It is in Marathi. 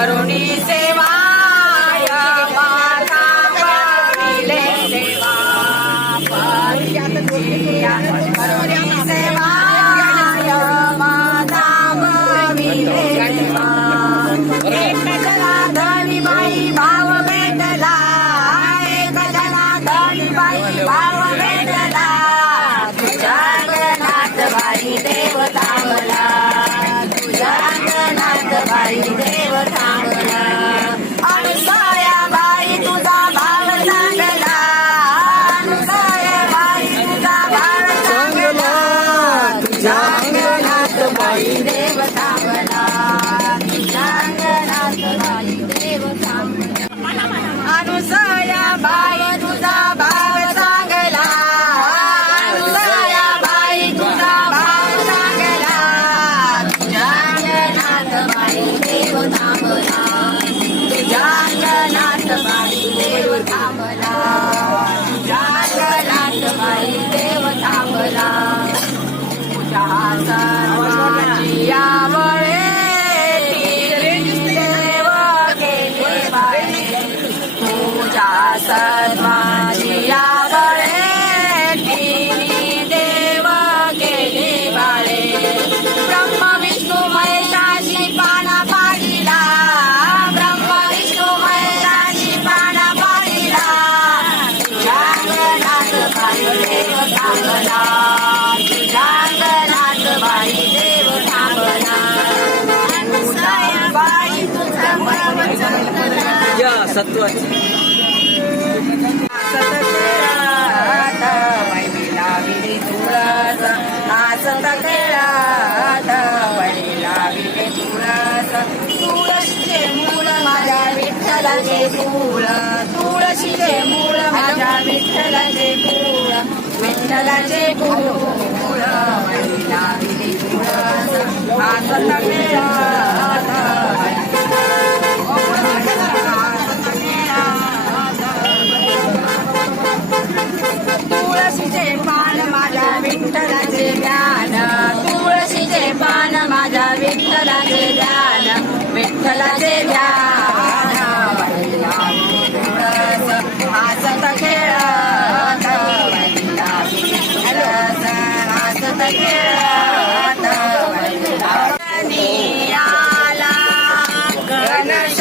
करुणी सेवाय माता पाविले देवा परिचिया करुणी सेवाय माता पाविले देवा एक जनार्दनी बाई भाव भेटला एक जनार्दनी बाई भाव भेटला तुझ्या अंगणात बाई देव थांबला तुझ्या अंगणात बाई देव थांबला अनुसया बाई तुझा भाव चांगला अनुसया बाई तुझा भाव चांगला तुझ्या अंगणात बाई देव थांबला तुझ्या अंगणात बाई देव थांबला अनुसया बाई तुझा भाव चांगला अनुसया बाई तुझा भाव चांगला तुझ्या अंगणात बाई देव थांबला तुझ्या अंगणात बाई देव थांबला तुझ्या अंगणात बाई देव थांबला तुझ्या सर्वांची आवळे देव केले बाळे तुझ्या सर्वांची आवळे देव केले बाळे ब्रह्म विष्णू महेशाची पाना पाडिला ब्रह्म विष्णू महेशाची पाना पाडिला तुझ्या अंगणात बाई देव थांबला तुझ्या अंगणात बाई देव थांबला अनुसया बाई तुझा भाव चांगला या सत्वाची सतकेळात वैला विले तुळस आसत केळात वैला विले तुळस तुळशीचे मूळ माझ्या विठ्ठलाचे फूल तुळशीचे मूळ माझ्या विठ्ठलाचे फूल विठ्ठलाचे फूल वैला विले तुळस आसत केळात तुळशीचे पान माझ्या विठ्ठलाचे ध्यान तुळशीचे पान माझ्या विठ्ठलाचे ध्यान विठ्ठलाचे ध्यान वैला विले तुळस हसत खेळत वैला विले तुळस हसत खेळत वैला आला गणेश